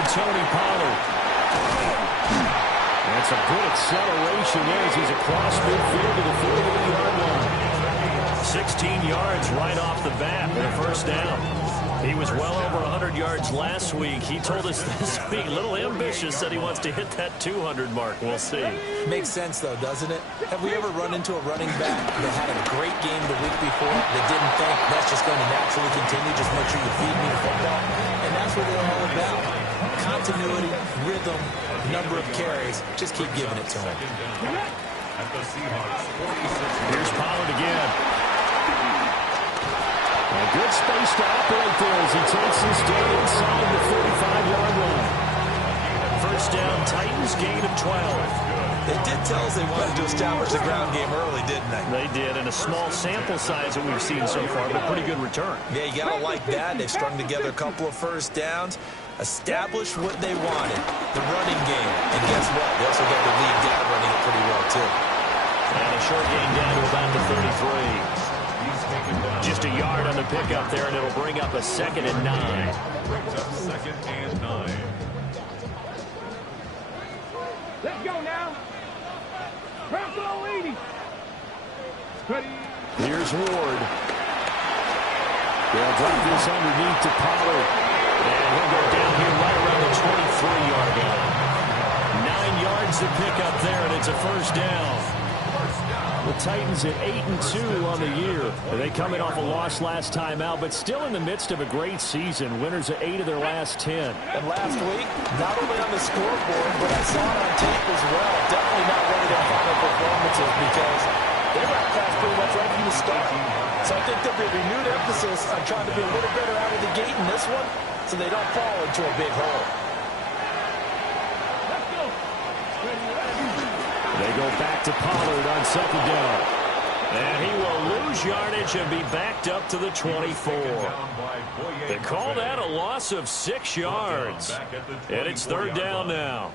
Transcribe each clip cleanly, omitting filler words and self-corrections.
for Tony Pollard. That's a good acceleration as he's across midfield to the 48-yard line. 16 yards right off the bat for the first down. He was well over 100 yards last week. He told us this week, a little ambitious, said he wants to hit that 200 mark. We'll see. Makes sense, though, doesn't it? Have we ever run into a running back that had a great game the week before that didn't think that's just going to naturally continue, just make sure you feed me the football? And that's what they're all about. Continuity, rhythm, number of carries. Just keep giving it to him. Here's Pollard again. A good space to operate there as he takes this down inside the 45-yard line. First down, Titans, gain of 12. They did tell us they wanted to establish the ground game early, didn't they? They did, and a small sample size that we've seen so far, but pretty good return. Yeah, you got to like that. They've strung together a couple of first downs, established what they wanted, the running game. And guess what? They also got the lead down running it pretty well, too. And a short gain down to about the 33. Just a yard on the pickup there, and it'll bring up a 2nd and 9. Brings up 2nd and 9. Let's go now. Bronco 80. Here's Ward. They'll drop this underneath to Pollard. And he'll go down here right around the 23-yard line. 9 yards to pick up there, and it's a first down. The Titans at 8-2 on the year. They coming off a loss last time out, but still in the midst of a great season. Winners of 8 of their last 10. And last week, not only on the scoreboard, but I saw it on tape as well. Definitely not one of their final performances because they were outclassed pretty much right from the start. So I think there'll be a renewed emphasis on trying to be a little better out of the gate in this one so they don't fall into a big hole. They go back to Pollard on 2nd down. And he will lose yardage and be backed up to the 24. They call that a loss of 6 yards. And it's 3rd down now.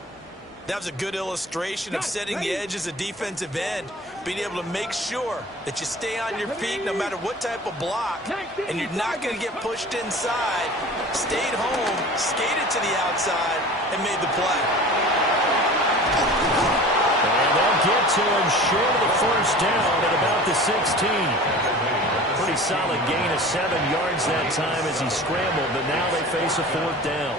That was a good illustration of setting the edge as a defensive end, being able to make sure that you stay on your feet no matter what type of block, and you're not going to get pushed inside. Stayed home, skated to the outside, and made the play. And they'll get to him short of the first down at about the 16. Pretty solid gain of 7 yards that time as he scrambled, but now they face a 4th down.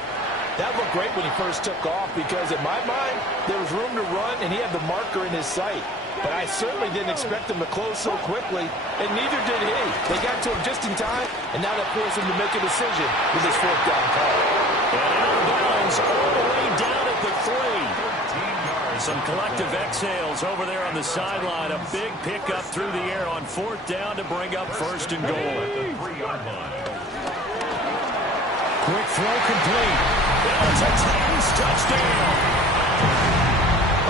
That looked great when he first took off because, in my mind, there was room to run, and he had the marker in his sight. But I certainly didn't expect him to close so quickly, and neither did he. They got to him just in time, and now that forced him to make a decision with his 4th down call. And out of bounds all the way down at the 3. Some collective exhales over there on the sideline. A big pickup through the air on 4th down to bring up 1st and goal. Quick throw complete. It's a Titans touchdown.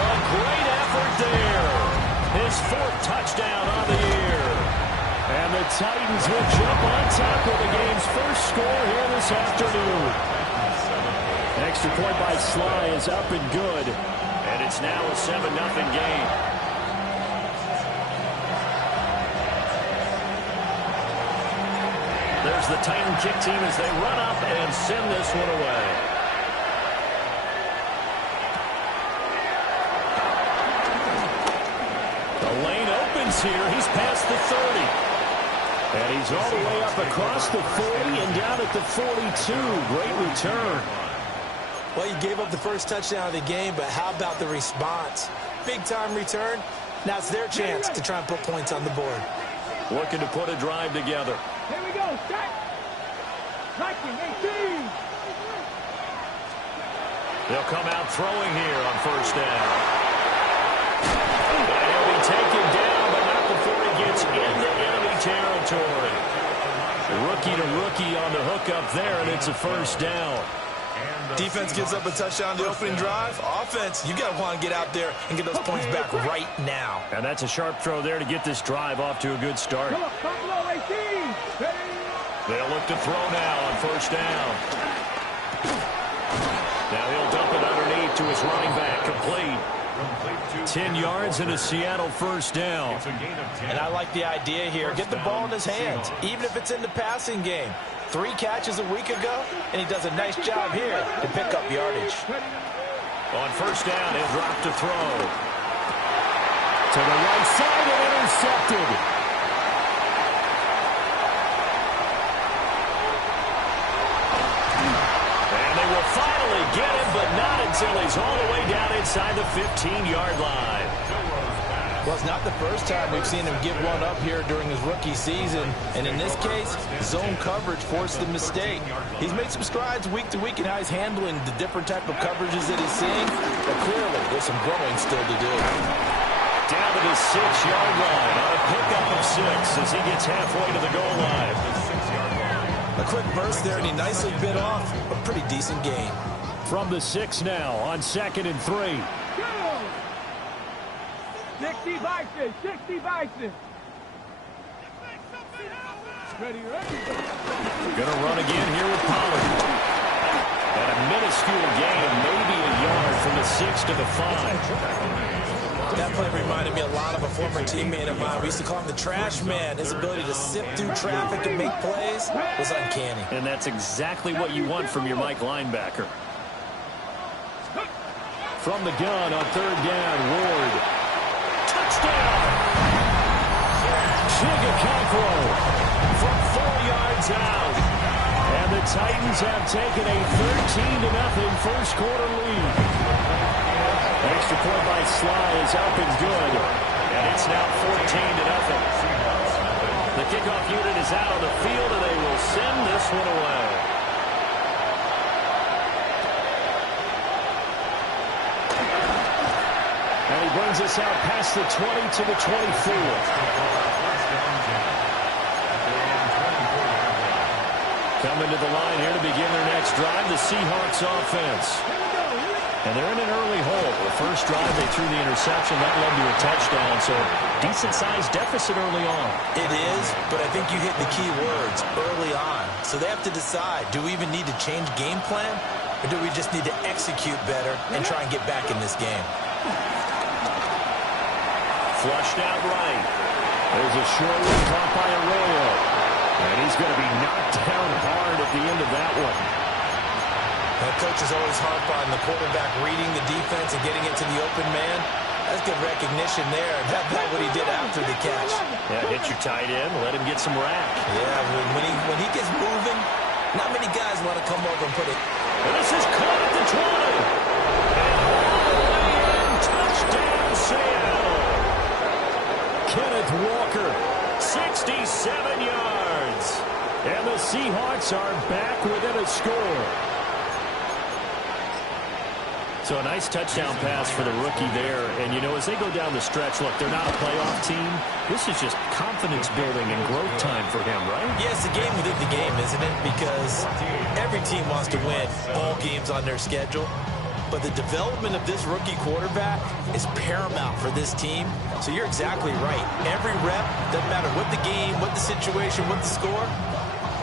A great effort there. His 4th touchdown on the year. And the Titans will jump on top of the game's first score here this afternoon. Extra point by Sly is up and good. And it's now a 7-0 game. There's the Titan kick team as they run up and send this one away. The lane opens here. He's past the 30. And he's all the way up across the 40 and down at the 42. Great return. Well, you gave up the first touchdown of the game, but how about the response? Big-time return. Now it's their chance to try and put points on the board. Looking to put a drive together. Here we go. Start. Liking 18. They'll come out throwing here on 1st down. And he'll be taken down, but not before he gets into enemy territory. Rookie to rookie on the hookup there, and it's a 1st down. Defense gives up a touchdown the opening drive. Offense, you got to want to get out there and get those points back right now. And that's a sharp throw there to get this drive off to a good start. Buffalo 18. They'll look to throw now on 1st down. Now he'll dump it underneath to his running back. Complete. 10 yards and a Seattle 1st down. And I like the idea here. Get the ball in his hands, even if it's in the passing game. 3 catches a week ago, and he does a nice job here to pick up yardage. catch. On first down, he'll drop to throw. To the right side and intercepted. And they will finally get him, but not until he's all the way down inside the 15-yard line. Well, it's not the first time we've seen him give one up here during his rookie season. And in this case, zone coverage forced the mistake. He's made some strides week to week in how he's handling the different type of coverages that he's seeing. But clearly, there's some growing still to do. Down to the 6-yard line on a pickup of 6 as he gets halfway to the goal line. A quick burst there, and he nicely bit off a pretty decent gain. From the 6 now on 2nd and 3. 60 Vikings, 60 Vikings. Ready. Gonna run again here with Pollard. And a minuscule gain of maybe a yard from the 6 to the 5. That play reminded me a lot of a former teammate of mine. We used to call him the trash man. His ability to sift through traffic and make plays was uncanny. And that's exactly what you want from your Mike linebacker. From the gun on 3rd down, Ward. Touchdown! Chigacancro from 4 yards out. And the Titans have taken a 13-0 first quarter lead. Extra point by Sly is up and good. And it's now 14-0. The kickoff unit is out on the field, and they will send this one away. And he brings us out past the 20 to the 24. Coming to the line here to begin their next drive, the Seahawks offense. And they're in an early hole. The first drive, they threw the interception. That led to a touchdown, so decent-sized deficit early on. It is, but I think you hit the key words, early on. So they have to decide, do we even need to change game plan, or do we just need to execute better and try and get back in this game? Flushed out right. There's a short one caught by Arroyo. And he's going to be knocked down hard at the end of that one. Coaches always harp on the quarterback reading the defense and getting it to the open man. That's good recognition there. That's not what he did after the catch. Yeah, hit your tight end, let him get some rack. Yeah, when he gets moving, not many guys want to come over and put it. And this is caught at the 20. And all the way in, touchdown Seattle. Kenneth Walker, 67 yards. And the Seahawks are back within a score. So a nice touchdown pass for the rookie there. And, you know, as they go down the stretch, look, they're not a playoff team. This is just confidence building and growth time for him, right? Yeah, it's a game within the game, isn't it? Because every team wants to win all games on their schedule. But the development of this rookie quarterback is paramount for this team. So you're exactly right. Every rep, doesn't matter what the game, what the situation, what the score,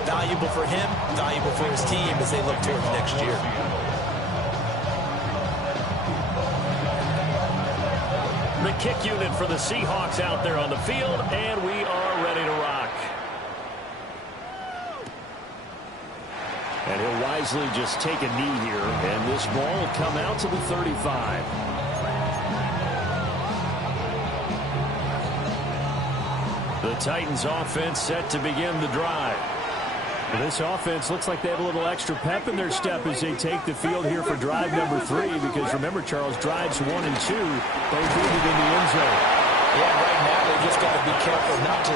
valuable for him, valuable for his team as they look towards next year. The kick unit for the Seahawks out there on the field, and we are ready to rock. And he'll wisely just take a knee here, and this ball will come out to the 35. The Titans offense set to begin the drive. This offense looks like they have a little extra pep in their step as they take the field here for drive number 3, because remember, Charles, drives 1 and 2 both ended in the end zone. Yeah, right now they just got to be careful not to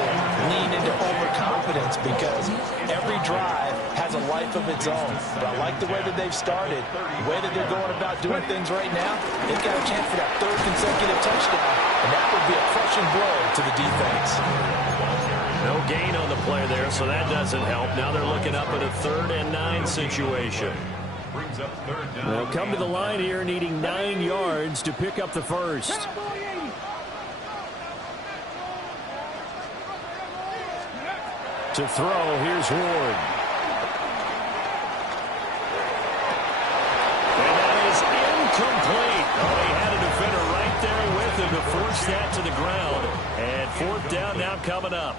lean into overconfidence, because every drive has a life of its own. But I like the way that they've started, the way that they're going about doing things right now. They've got a chance for that 3rd consecutive touchdown, and that would be a crushing blow to the defense. No gain on the play there, so that doesn't help. Now they're looking up at a 3rd and 9 situation. They'll come to the line here needing 9 yards to pick up the first. To throw, here's Ward. And that is incomplete. Oh, he had a defender right there with him to force that to the ground. And 4th down now coming up.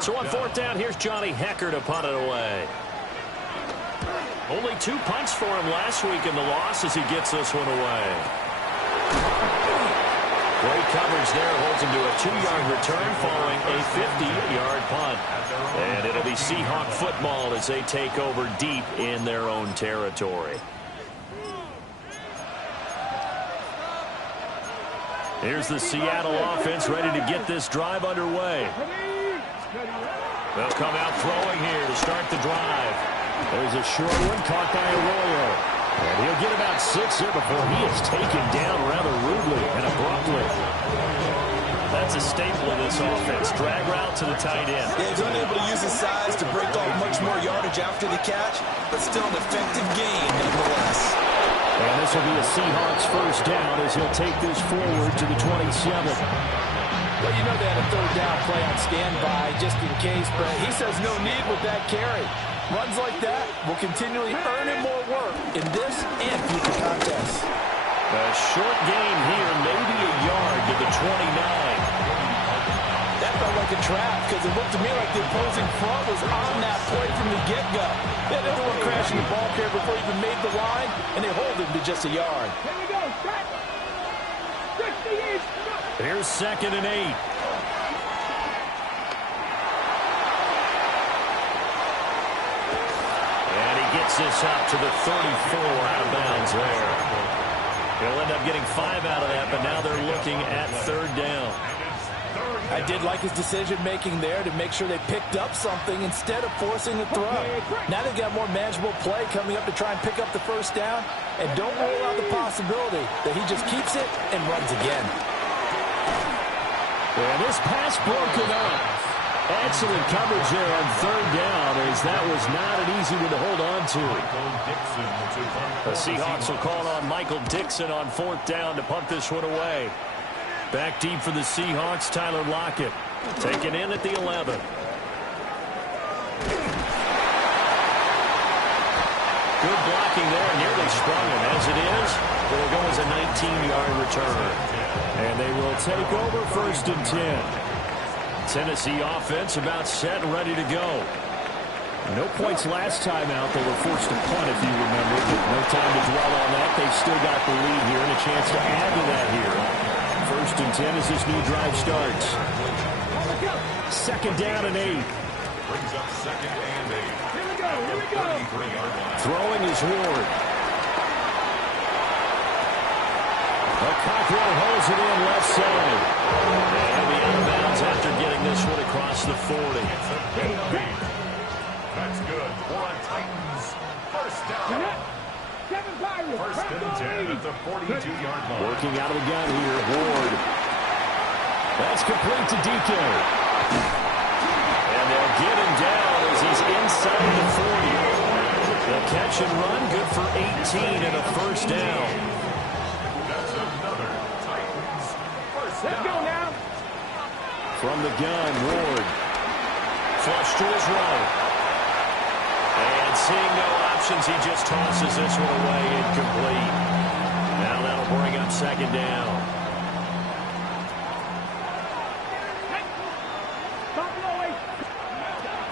So on 4th down, here's Johnny Hecker to punt it away. Only 2 punts for him last week in the loss as he gets this one away. Great coverage there. Holds him to a 2-yard return following a 50-yard punt. And it'll be Seahawk football as they take over deep in their own territory. Here's the Seattle offense ready to get this drive underway. They'll come out throwing here to start the drive. There's a short one caught by Arroyo. And he'll get about 6 here before he is taken down rather rudely and abruptly. That's a staple of this offense. Drag route to the tight end. Yeah, he's unable to use his size to break off much more yardage after the catch, but still an effective gain nonetheless. And this will be a Seahawks first down as he'll take this forward to the 27. Well, you know they had a third down play on standby just in case, but he says no need with that carry. Runs like that will continually earn him more work in this and future contests. A short gain here, maybe a yard to the 29. That felt like a trap because it looked to me like the opposing front was on that play from the get-go. They had everyone crashing the ball carrier before he even made the line, and they hold him to just a yard. Here we go. Back. 60 Here's 2nd and 8. Gets this up to the 34 out of bounds there. He'll end up getting 5 out of that, but now they're looking at 3rd down. I did like his decision-making there to make sure they picked up something instead of forcing the throw. Now they've got more manageable play coming up to try and pick up the first down, and don't rule out the possibility that he just keeps it and runs again. And this pass broken up. Excellent coverage there on 3rd down, as that was not an easy one to hold on to. The Seahawks will call on Michael Dixon on 4th down to punt this one away. Back deep for the Seahawks, Tyler Lockett. Taken in at the 11. Good blocking there, nearly sprung him. As it is, it'll go as a 19-yard return. And they will take over 1st and 10. Tennessee offense about set and ready to go. No points last time out. They were forced to punt, if you remember. But no time to dwell on that. They've still got the lead here and a chance to add to that here. 1st and 10 as this new drive starts. 2nd down and 8. Brings up 2nd and 8. Here we go. Here we go. Throwing is Ward. Cockrell holds it in left side. And he'll be out of bounds after getting this one across the 40. That's good. For Titans. First down. 1st and 10 at the 42-yard line. Working out of the gun here, Ward. That's complete to DK. And they'll get him down as he's inside the 40. The catch and run, good for 18 and a first down. Let's go now. From the gun, Ward. Flush to his right. And seeing no options, he just tosses this one away incomplete. Now that'll bring up 2nd down.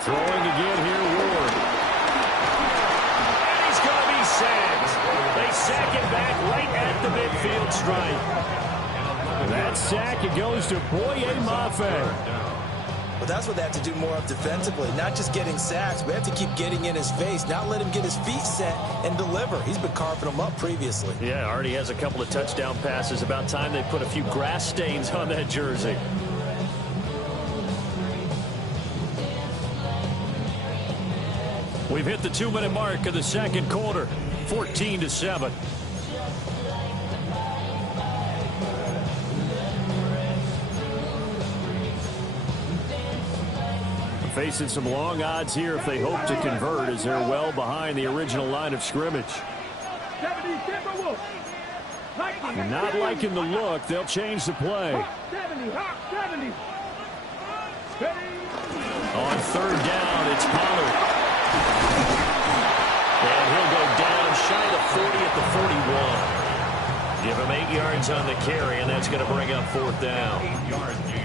Throwing again here, Ward. And he's going to be sacked. They sack him back right at the midfield stripe. That sack, it goes to Boye Mafe. But that's what they have to do more of defensively, not just getting sacks, but have to keep getting in his face, not let him get his feet set and deliver. He's been carving them up previously. Yeah, already has a couple of touchdown passes. About time they put a few grass stains on that jersey. We've hit the 2-minute mark of the 2nd quarter, 14-7. Facing some long odds here if they hope to convert, as they're well behind the original line of scrimmage. Not liking the look. They'll change the play. On 3rd down, it's Pollard. And he'll go down shy of 40 at the 41. Give him 8 yards on the carry, and that's going to bring up 4th down.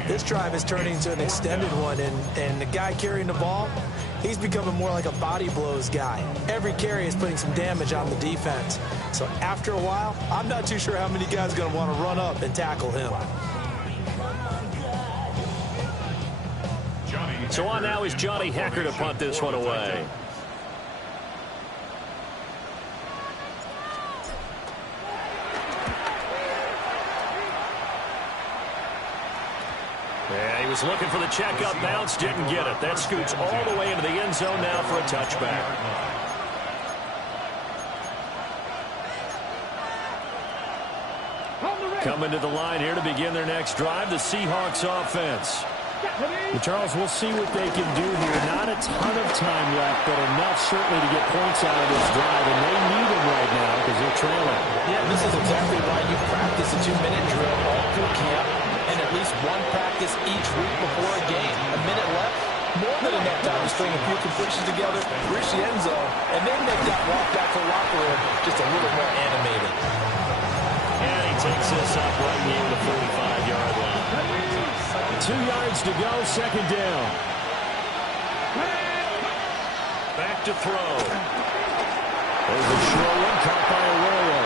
This drive is turning into an extended one, and the guy carrying the ball, He's becoming more like a body blows guy. Every carry is putting some damage on the defense. So after a while, I'm not too sure how many guys are going to want to run up and tackle him. So on now is Johnny Hecker to punt this one away. Yeah, he was looking for the checkup bounce, didn't get it. That scoots all the way into the end zone now for a touchback. Coming to the line here to begin their next drive, the Seahawks offense. Well, Charles, we'll see what they can do here. Not a ton of time left, but enough certainly to get points out of this drive, and they need them right now because they're trailing. Yeah, this is exactly why you practice a 2-minute drill all through camp and at least one practice each week before a game. A minute left, more than enough time to string a few completions together, reach the end zone, and then make that walk back to the locker room just a little more animated. And he takes this up right near the 45-yard line. 2 yards to go, second down. Back to throw. There's a short one caught by Arroyo.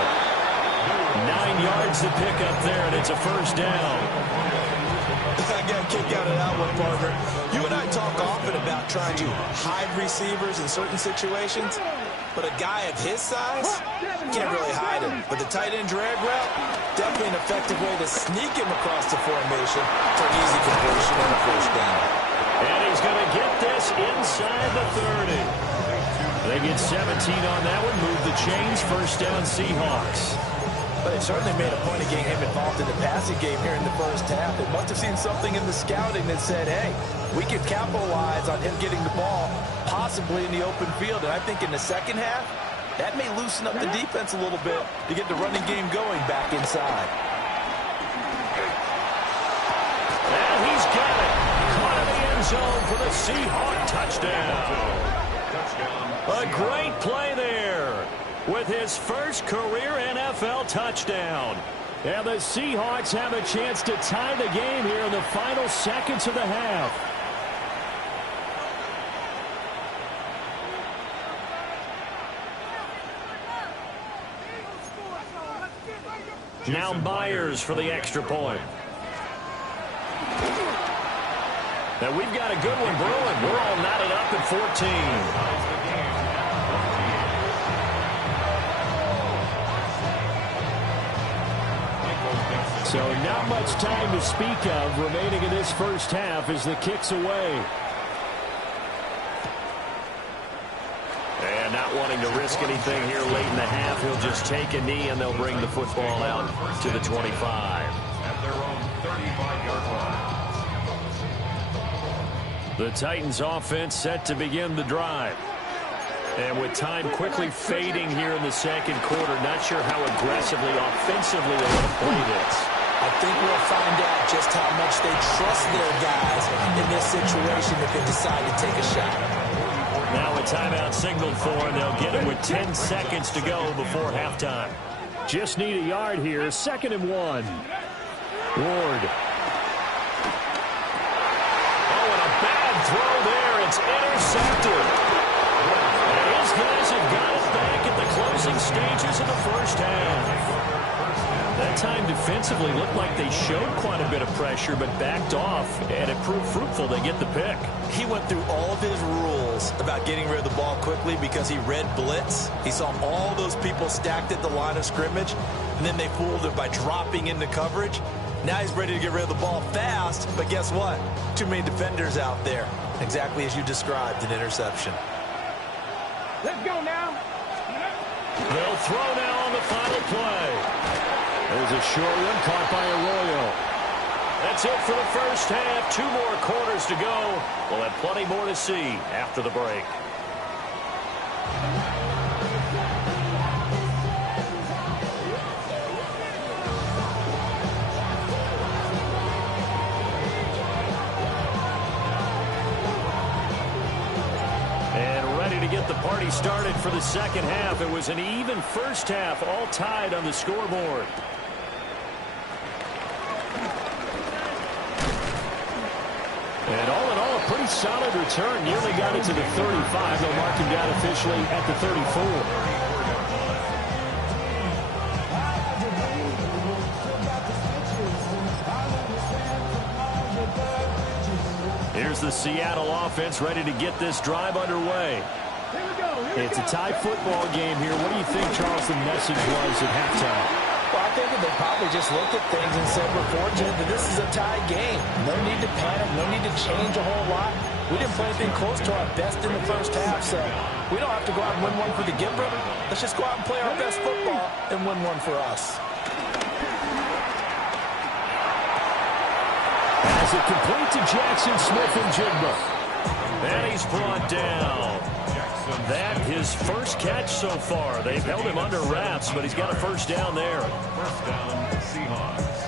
9 yards to pick up there, and it's a first down. I got a kick out of that one, partner. You and I talk often about trying to hide receivers in certain situations, but a guy of his size can't really hide him. But the tight end drag route, definitely an effective way to sneak him across the formation for easy completion and a first down. And he's going to get this inside the 30. They get 17 on that one, move the chains, first down Seahawks. But it certainly made a point of getting him involved in the passing game here in the first half. It must have seen something in the scouting that said, hey, we can capitalize on him getting the ball, possibly in the open field. And I think in the second half, that may loosen up the defense a little bit to get the running game going back inside. And he's got it. Caught in the end zone for the Seahawk touchdown. A great play there with his first career NFL touchdown. And the Seahawks have a chance to tie the game here in the final seconds of the half. Now Myers for the extra point. Now we've got a good one brewing. We're all knotted up at 14. So not much time to speak of remaining in this first half as the kick's away. And not wanting to risk anything here late in the half, he'll just take a knee and they'll bring the football out to the 25. At their own 35-yard line. The Titans offense set to begin the drive. And with time quickly fading here in the second quarter, not sure how aggressively, offensively they want to play this. I think we'll find out just how much they trust their guys in this situation if they decide to take a shot. Now a timeout signaled for, and they'll get it with 10 seconds to go before halftime. Just need a yard here, 2nd and 1. Ward. Oh, and a bad throw there. It's intercepted. And his guys have got it back at the closing stages of the first half. That time defensively looked like they showed quite a bit of pressure but backed off, and it proved fruitful. They get the pick. He went through all of his rules about getting rid of the ball quickly because he read blitz. He saw all those people stacked at the line of scrimmage, and then they fooled him by dropping into coverage. Now he's ready to get rid of the ball fast, but guess what? Too many defenders out there. Exactly as you described, an interception. Let's go now. They'll throw now on the final play. There's a short one caught by Arroyo. That's it for the first half. 2 more quarters to go. We'll have plenty more to see after the break. And ready to get the party started for the second half. It was an even first half, all tied on the scoreboard. And all in all, a pretty solid return. Nearly got it to the 35. They'll mark him down officially at the 34. Here's the Seattle offense ready to get this drive underway. It's a tie football game here. What do you think, Charles, the message was at halftime? Well, I think that they probably just looked at things and said, we're fortunate that this is a tie game. No need to panic. No need to change a whole lot. We didn't play anything close to our best in the first half, so we don't have to go out and win one for the Gimber. Let's just go out and play our best football and win one for us. As it complete to Jackson Smith-Njigba. And he's brought down. That his first catch so far. They've held him under wraps, but he's got a first down there. First down, Seahawks.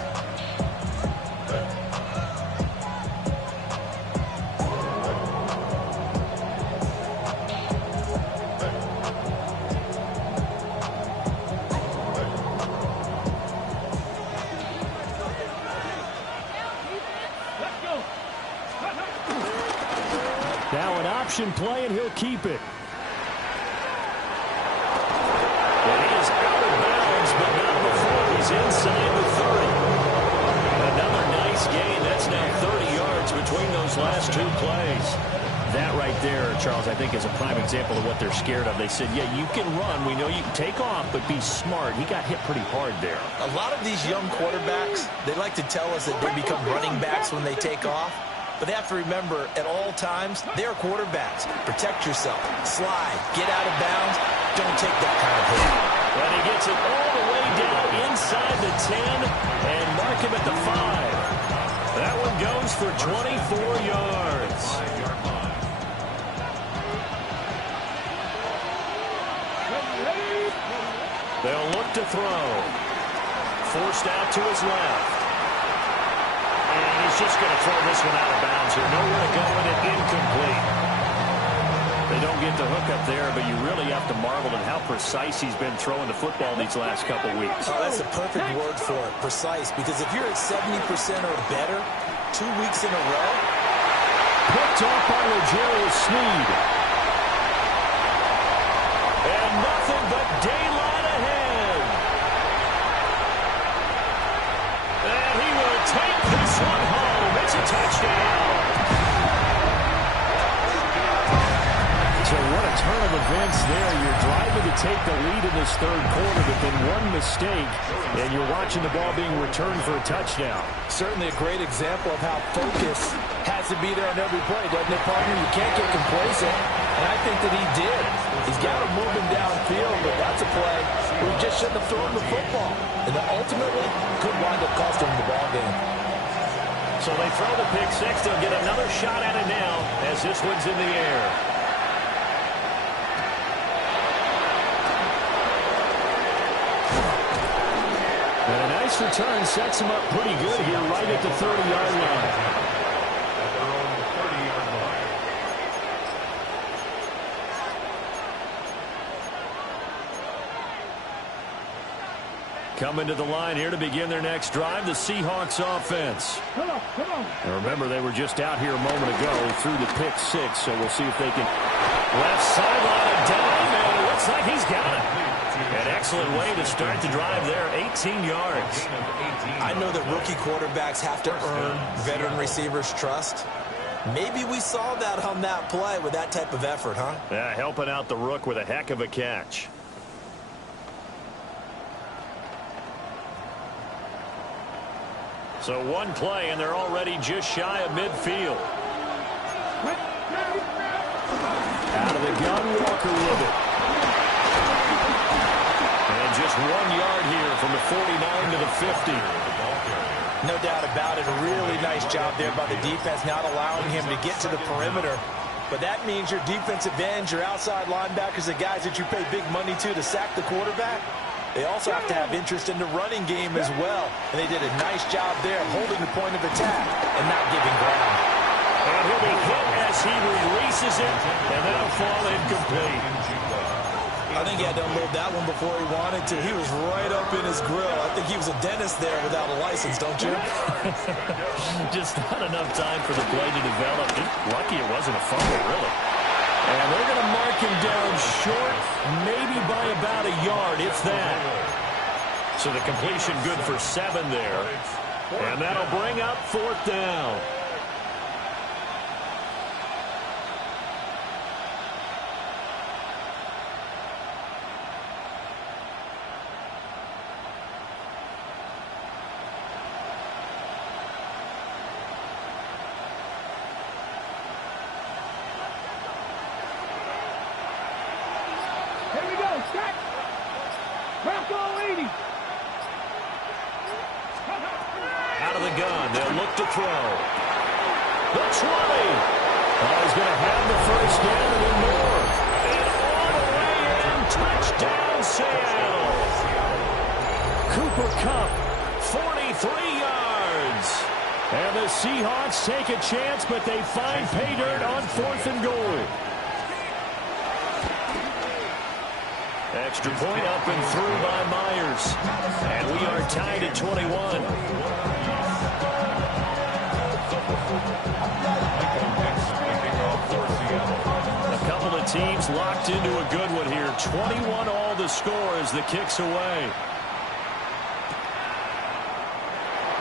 Now an option play, and he'll keep it. Inside the 30. Another nice gain. That's now 30 yards between those last two plays. That right there, Charles, I think is a prime example of what they're scared of. They said, yeah, you can run. We know you can take off, but be smart. He got hit pretty hard there. A lot of these young quarterbacks, they like to tell us that they become running backs when they take off. But they have to remember, at all times, they're quarterbacks. Protect yourself. Slide. Get out of bounds. Don't take that kind of hit. And he gets it all the way down inside the 10 and mark him at the 5. That one goes for 24 yards. They'll look to throw. Forced out to his left. And he's just going to throw this one out of bounds here. Nowhere to go with it. Incomplete. They don't get the hook up there, but you really have to marvel at how precise he's been throwing the football these last couple weeks. Oh, that's a perfect word for it, precise, because if you're at 70% or better 2 weeks in a row. Picked off by L'Jarius Sneed. And nothing but daylight ahead. And he will take this one home. It's a touchdown. So what a turn of events there. You're driving to take the lead in this third quarter, but then one mistake, and you're watching the ball being returned for a touchdown. Certainly a great example of how focus has to be there on every play, doesn't it, partner? You can't get complacent, and I think that he did. He's got to move him downfield, but that's a play where he just shouldn't have thrown the football. And then ultimately could wind up costing him the ball game. So they throw the pick six. They'll get another shot at it now as this one's in the air. And a nice return sets him up pretty good here right at the 30-yard line. Coming to the line here to begin their next drive, the Seahawks offense. Come on. And remember, they were just out here a moment ago through the pick six, so we'll see if they can. Left sideline, a dime, and it looks like he's got it. An excellent way to start the drive there, 18 yards. I know that rookie quarterbacks have to earn veteran receivers' trust. Maybe we saw that on that play with that type of effort, huh? Yeah, helping out the rook with a heck of a catch. So one play, and they're already just shy of midfield. Out of the gun, Walker with it. And just 1 yard here from the 49 to the 50. No doubt about it. A really nice job there by the defense, not allowing him to get to the perimeter. But that means your defensive ends, your outside linebackers, the guys that you pay big money to sack the quarterback, they also have to have interest in the running game as well. And they did a nice job there holding the point of attack and not giving ground. And he'll be hit as he releases it, and that'll fall incomplete. I think he had to unload that one before he wanted to. He was right up in his grill. I think he was a dentist there without a license, don't you? Just not enough time for the play to develop. Just lucky it wasn't a fumble, really. And they're going to mark him down short, maybe by about a yard, if that. So the completion good for 7 there. And that'll bring up 4th down. Out of the gun, they'll look to throw. The 20. Oh, he's going to have the first down and then more. And all the way in, touchdown Seattle. Cooper Kupp, 43 yards. And the Seahawks take a chance, but they find pay dirt on 4th and goal. Extra point up and through by Myers. And we are tied at 21. A couple of teams locked into a good one here. 21 all the score as the kick's away.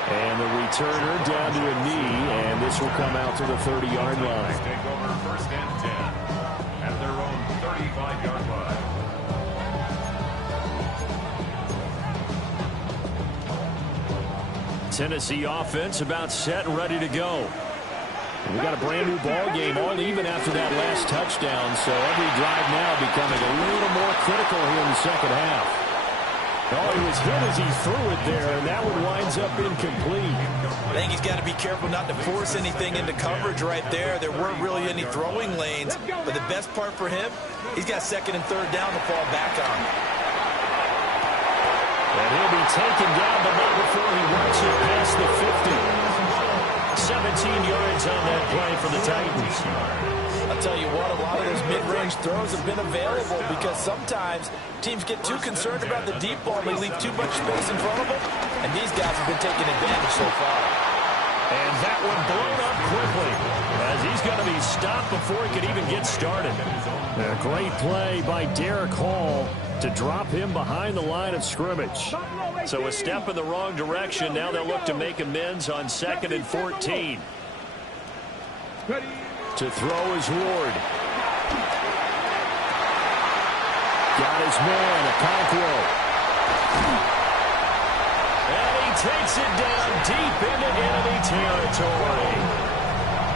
And the returner down to a knee, and this will come out to the 30-yard line. Take over 1st and 10 at their own 35-yard line. Tennessee offense about set and ready to go. We got a brand new ball game, all even after that last touchdown, so every drive now becoming a little more critical here in the second half. Oh, he was hit as he threw it there, and that one winds up incomplete. I think he's got to be careful not to force anything into coverage right there. There weren't really any throwing lanes, but the best part for him, he's got 2nd and 3rd down to fall back on. And he'll be taken down, but not before he works it past the 50. 17 yards on that play for the Titans. I'll tell you what, a lot of those mid-range throws have been available because sometimes teams get too concerned about the deep ball and they leave too much space in front of them, and these guys have been taking advantage so far. And that one blown up quickly as he's going to be stopped before he could even get started. A great play by Derek Hall to drop him behind the line of scrimmage. So a step in the wrong direction. Now they'll look to make amends on 2nd and 14. To throw is Ward. Got his man, Okonkwo. And he takes it down deep into enemy territory.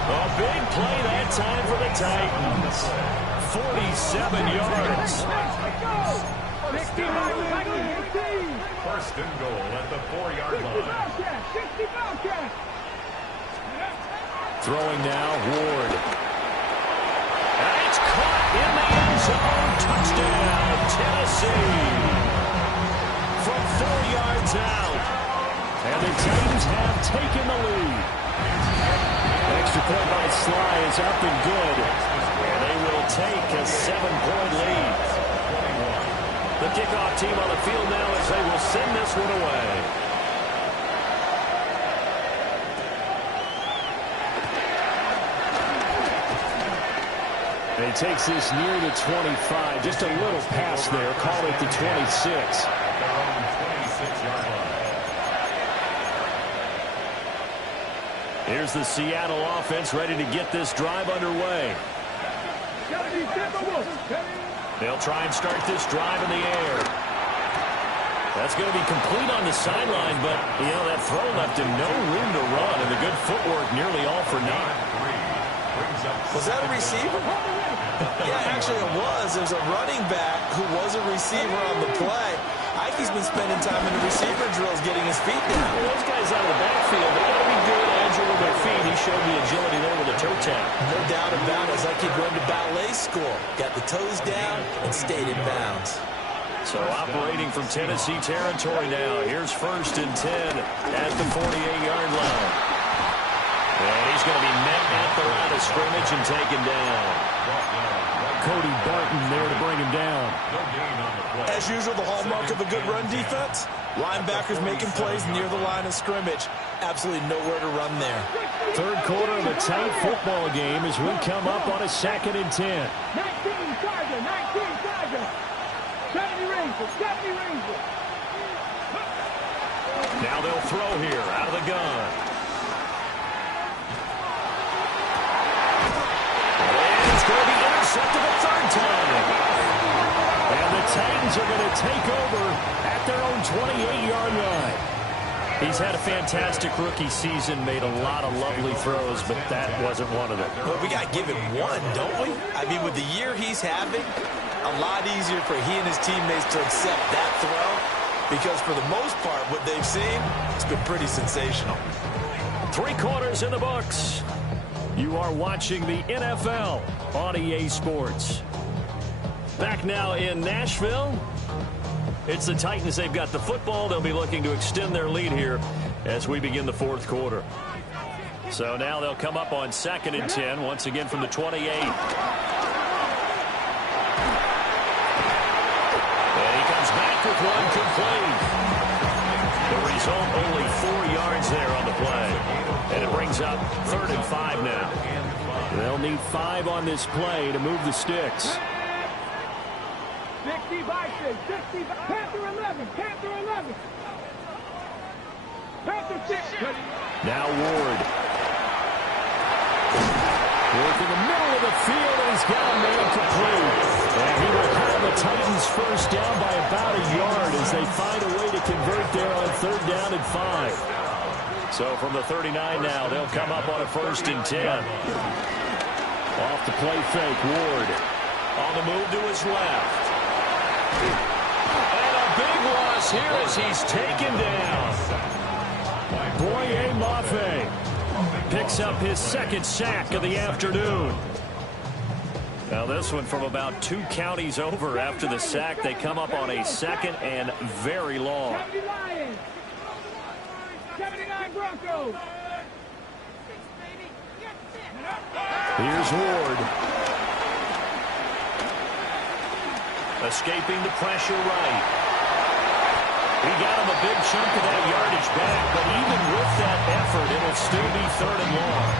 A big play that time for the Titans. 47 yards. 1st and goal at the 4-yard line. Throwing now, Ward. And it's caught in the end zone. Touchdown, Tennessee. From 4 yards out. And the Titans have taken the lead. Extra point by Sly is up and good. And they will take a 7-point lead. The kickoff team on the field now as they will send this one away. And he takes this near the 25. Just a little pass there. Call it the 26. Here's the Seattle offense ready to get this drive underway. They'll try and start this drive in the air. That's going to be complete on the sideline, but, you know, that throw left him no room to run, and the good footwork nearly all for naught. Was that a receiver? Yeah, actually it was. It was a running back who was a receiver on the play. Ikey's been spending time in the receiver drills getting his feet down. Those guys out of the backfield, they got to be good, agile with their feet. He showed the agility there with a toe tap. No doubt about it. It's like he'd run to ballet school. Got the toes down and stayed in bounds. So operating from Tennessee territory now. Here's 1st and 10 at the 48-yard line. And he's going to be met at the line of scrimmage and taken down. Cody Barton there to bring him down. As usual, the hallmark of a good run defense, linebackers making plays near the line of scrimmage. Absolutely nowhere to run there. Third quarter of a tight football game as we come up on a 2nd and 10. 19 Charger, 19 Charger. 70 Rangers, 70 Rangers. Now they'll throw here out of the gun. And it's going to be intercepted a third time. And the Titans are going to take over at their own 28-yard line. He's had a fantastic rookie season, made a lot of lovely throws, but that wasn't one of them. Well, we got to give him one, don't we? I mean, with the year he's having, a lot easier for he and his teammates to accept that throw, because for the most part, what they've seen, it's been pretty sensational. 3 quarters in the books. You are watching the NFL on EA Sports. Back now in Nashville. It's the Titans. They've got the football. They'll be looking to extend their lead here as we begin the 4th quarter. So now they'll come up on 2nd and 10, once again from the 28. And he comes back with one complete. The result, only 4 yards there on the play. And it brings up 3rd and 5 now. They'll need 5 on this play to move the sticks. 60 by 6, 60 by Panther 11, Panther 11. Panther 6. Now Ward. Work in the middle of the field, and he's got a man complete. And he will have the Titans first down by about a yard as they find a way to convert there on 3rd down and 5. So from the 39 now, they'll come up on a 1st and 10. Off the play fake, Ward. On the move to his left. And a big loss here as he's taken down. Boye Mafe picks up his 2nd sack of the afternoon. Now this one from about 2 counties over after the sack. They come up on a 2nd and very long. 70 Lions. 79 Broncos. Here's Ward. Escaping the pressure right. He got him a big chunk of that yardage back, but even with that effort, it'll still be 3rd and long.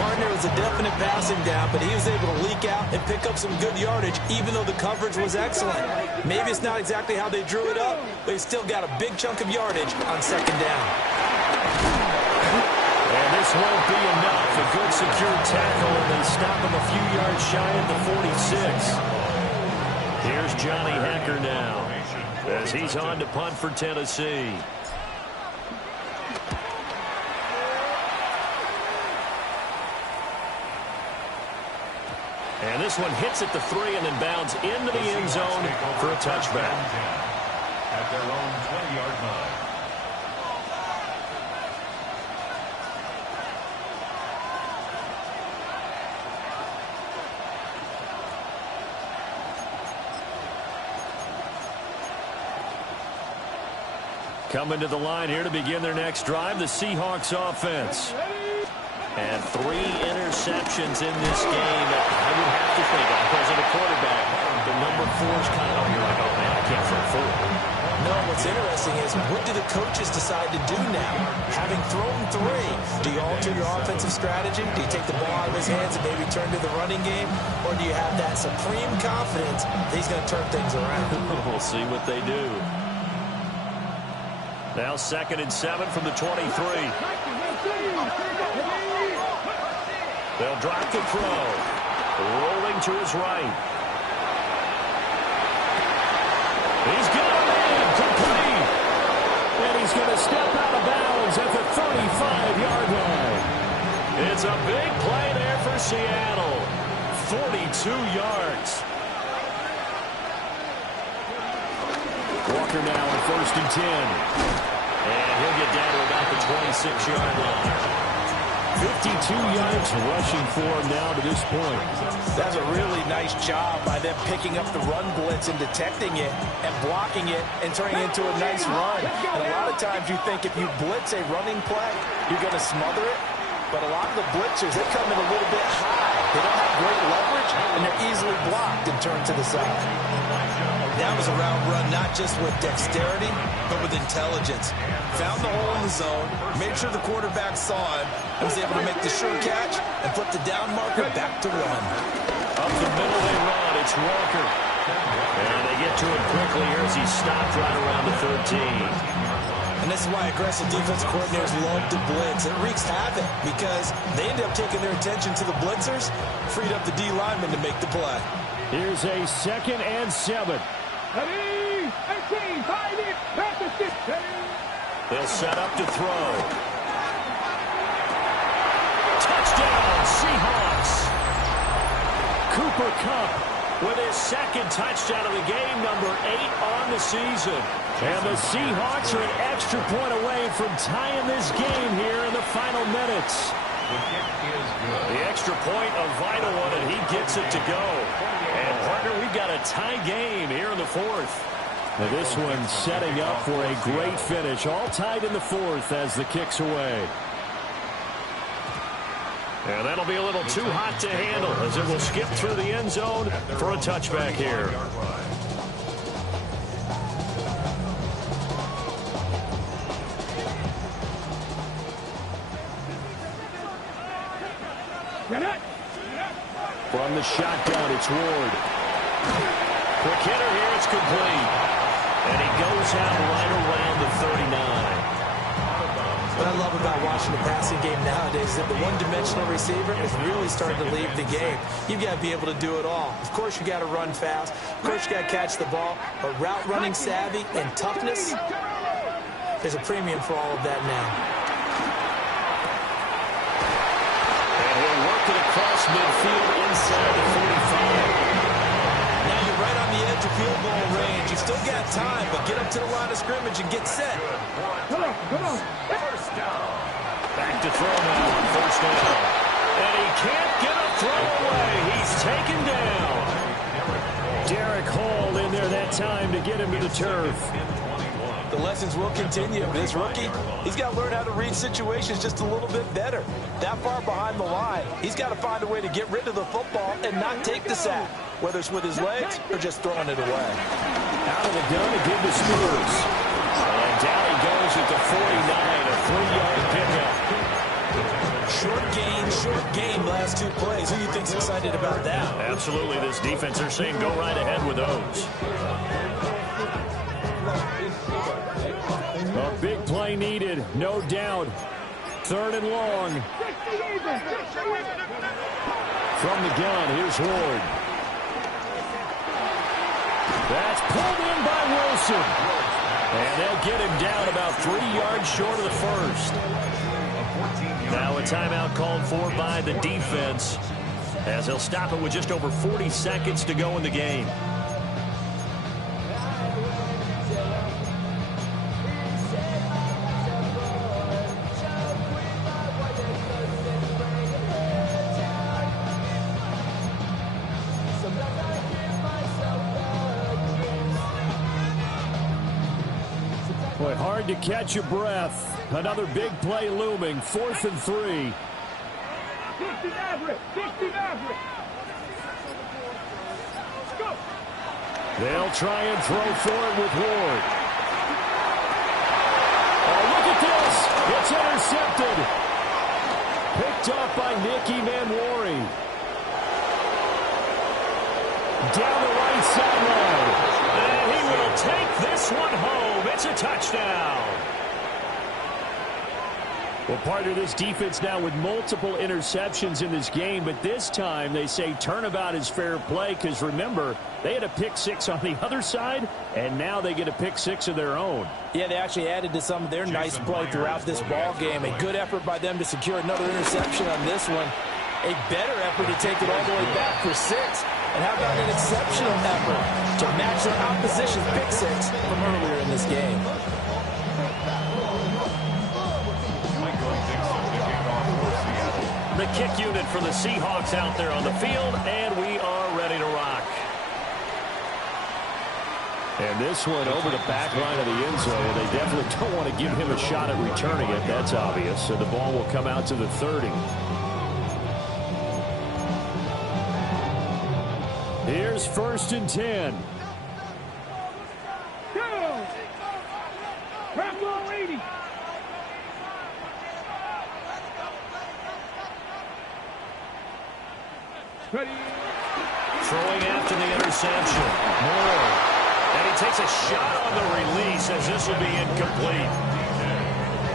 Partner was a definite passing down, but he was able to leak out and pick up some good yardage, even though the coverage was excellent. Maybe it's not exactly how they drew it up, but he still got a big chunk of yardage on 2nd down. And this won't be enough. A good secure tackle, and they stop him a few yards shy at the 46. Here's Johnny Hecker now as he's on to punt for Tennessee. And this one hits at the 3 and then bounds into the end zone for a touchback. At their own 20-yard line. Coming to the line here to begin their next drive, the Seahawks offense. And 3 interceptions in this game. I would have to think, I wasn't a quarterback, the number 4 is kind of, you're like, oh man, I can't throw 4. No, what's interesting is, what do the coaches decide to do now? Having thrown 3, do you alter your offensive strategy? Do you take the ball out of his hands and maybe turn to the running game? Or do you have that supreme confidence that he's going to turn things around? We'll see what they do. Now 2nd and 7 from the 23. They'll drop the throw. Rolling to his right. He's got a man complete. And he's going to step out of bounds at the 35-yard line. It's a big play there for Seattle. 42 yards. Walker now on 1st and 10. And he'll get down to about the 26-yard line. 52 yards rushing for him now to this point. That's a really nice job by them picking up the run blitz and detecting it and blocking it and turning it into a nice run. And a lot of times you think if you blitz a running play, you're going to smother it. but a lot of the blitzers, they come in a little bit high. They don't have great leverage, and they're easily blocked and turned to the side. That was a route run not just with dexterity, but with intelligence. Found the hole in the zone, made sure the quarterback saw him, and was able to make the sure catch and flip the down marker back to one. Up the middle they run. It's Walker. And they get to it quickly here as he's stopped right around the 13. And this is why aggressive defense coordinators love to blitz. It wreaks havoc because they end up taking their attention to the blitzers, freed up the D lineman to make the play. Here's a 2nd and 7. Ready, 18, 5 in, pass the 16. They'll set up to throw. Touchdown, Seahawks. Cooper Kupp with his 2nd touchdown of the game, number 8 on the season. And the Seahawks are an extra point away from tying this game here in the final minutes. The extra point, a vital one, and he gets it to go. And, partner, we've got a tie game here in the 4th. Now this one's setting up for a great finish. All tied in the 4th as the kick's away. And that'll be a little too hot to handle as it will skip through the end zone for a touchback here. From the shotgun, it's Ward. Quick hitter here, it's complete. And he goes out right around the 39. What I love about watching the passing game nowadays is that the one-dimensional receiver is really starting to leave the game. You've got to be able to do it all. Of course, you got to run fast. Of course, you got to catch the ball. But route running savvy and toughness, there's a premium for all of that now. And he'll work it across midfield inside the 45. Now you're right on the edge of field goal range. You've still got time, but get up to the line of scrimmage and get set. Come on. Back to throw now on 1st down. And he can't get a throw away. He's taken down. Derek Hall in there that time to get him to the turf. The lessons will continue. This rookie, he's got to learn how to read situations just a little bit better. That far behind the line, he's got to find a way to get rid of the football and not take the sack, whether it's with his legs or just throwing it away. Out of the gun to give to Spears. And down he goes at the 49, a 3-yard pickup. Short game, last 2 plays. Who do you think's excited about that? Absolutely, this defense, they're saying go right ahead with those. A big play needed, no doubt. 3rd and long. From the gun, here's Ward. That's pulled in by Wilson. And they'll get him down about 3 yards short of the 1st. Now a timeout called for by the defense as they'll stop it with just over 40 seconds to go in the game. Boy, hard to catch your breath. Another big play looming. 4th and 3. 60 Maverick. Go. They'll try and throw for it with Ward. Oh, look at this. It's intercepted. Picked up by Nicky Manwari. Down the right sideline. And he will take this one home. It's a touchdown. Well, part of this defense now with multiple interceptions in this game, but this time they say turnabout is fair play because, remember, they had a pick 6 on the other side, and now they get a pick 6 of their own. Yeah, they actually added to some of their nice play throughout this ball game. A good effort by them to secure another interception on this one. A better effort to take it all the way back for 6. And how about an exceptional effort to match their opposition's pick 6 from earlier in this game. The kick unit for the Seahawks out there on the field, and we are ready to rock. And this one over the back line of the end zone. They definitely don't want to give him a shot at returning it. That's obvious. So the ball will come out to the 30. Here's 1st and 10. Throwing after the interception. Moore. And he takes a shot on the release as this will be incomplete.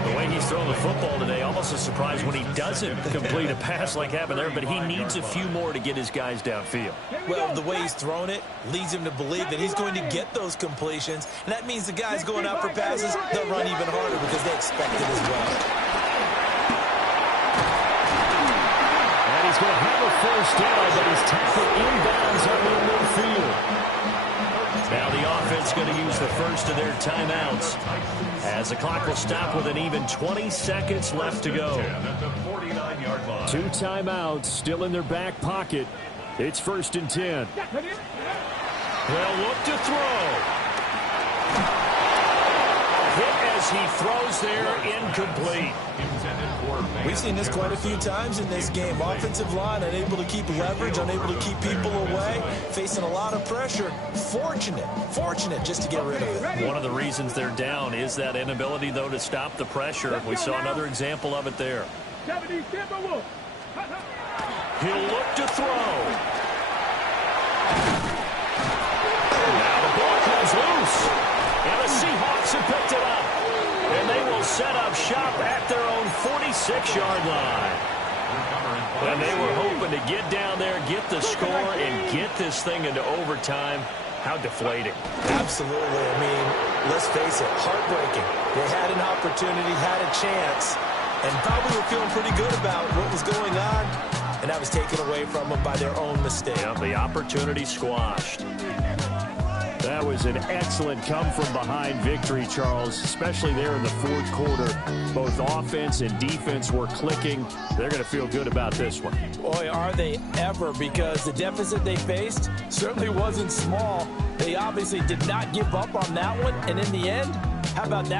The way he's throwing the football today, almost a surprise when he doesn't complete a pass like happened there, but he needs a few more to get his guys downfield. Well, the way he's thrown it leads him to believe that he's going to get those completions, and that means the guys going out for passes, they'll run even harder because they expect it as well. And he's going to have a first down, but he's tackled inbounds on the midfield. Now the offense going to use the first of their timeouts as the clock will stop with an even 20 seconds left to go. 2 timeouts still in their back pocket. It's 1st and 10. They'll look to throw. Hit as he throws there, incomplete. We've seen this quite a few times in this game. Offensive line unable to keep leverage, unable to keep people away, facing a lot of pressure. Fortunate just to get rid of it. One of the reasons they're down is that inability, though, to stop the pressure. We saw another example of it there. He'll look to throw. Now the ball comes loose. And the Seahawks have picked it up. And they will set up shop at their own 46-yard line. And they were hoping to get down there, get the score, and get this thing into overtime. How deflating. Absolutely. I mean, let's face it, heartbreaking. They had an opportunity, had a chance, and probably were feeling pretty good about what was going on, and that was taken away from them by their own mistake. Yeah, the opportunity squashed. That was an excellent come-from-behind victory, Charles, especially there in the 4th quarter. Both offense and defense were clicking. They're going to feel good about this one. Boy, are they ever, because the deficit they faced certainly wasn't small. They obviously did not give up on that one, and in the end, how about that?